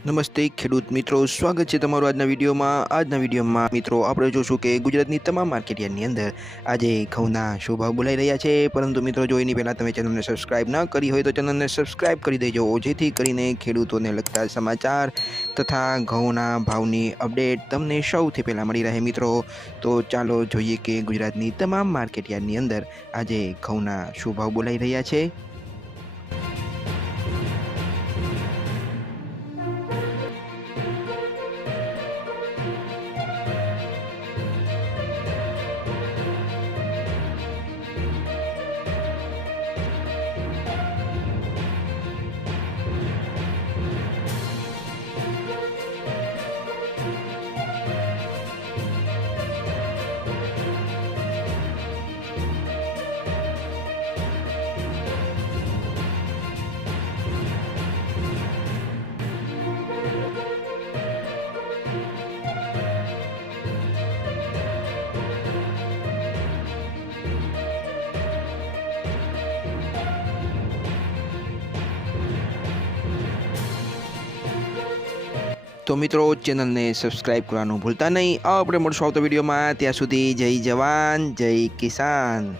નમસ્તે ખેડૂત મિત્રો, સ્વાગત છે તમારું આજના વિડીયોમાં મિત્રો આપણે જોશું કે ગુજરાતની તમામ માર્કેટયાર્ડની અંદર આજે ઘઉંના શું ભાવ બોલાઈ રહ્યા છે। પરંતુ મિત્રો જો એની પહેલાં તમે ચેનલને સબસ્ક્રાઇબ ન કરી હોય તો ચેનલને સબસ્ક્રાઇબ કરી દેજો, જેથી કરીને ખેડૂતોને લગતા સમાચાર તથા ઘઉંના ભાવની અપડેટ તમને સૌથી પહેલાં મળી રહે। મિત્રો તો ચાલો જોઈએ કે ગુજરાતની તમામ માર્કેટયાર્ડની અંદર આજે ઘઉંના શું ભાવ બોલાઈ રહ્યા છે। તો મિત્રો ચેનલને સબસ્ક્રાઇબ કરવાનું ભૂલતા નહીં। આપણે મળશું આવતા વિડીયોમાં, ત્યાં સુધી જય જવાન જય કિસાન।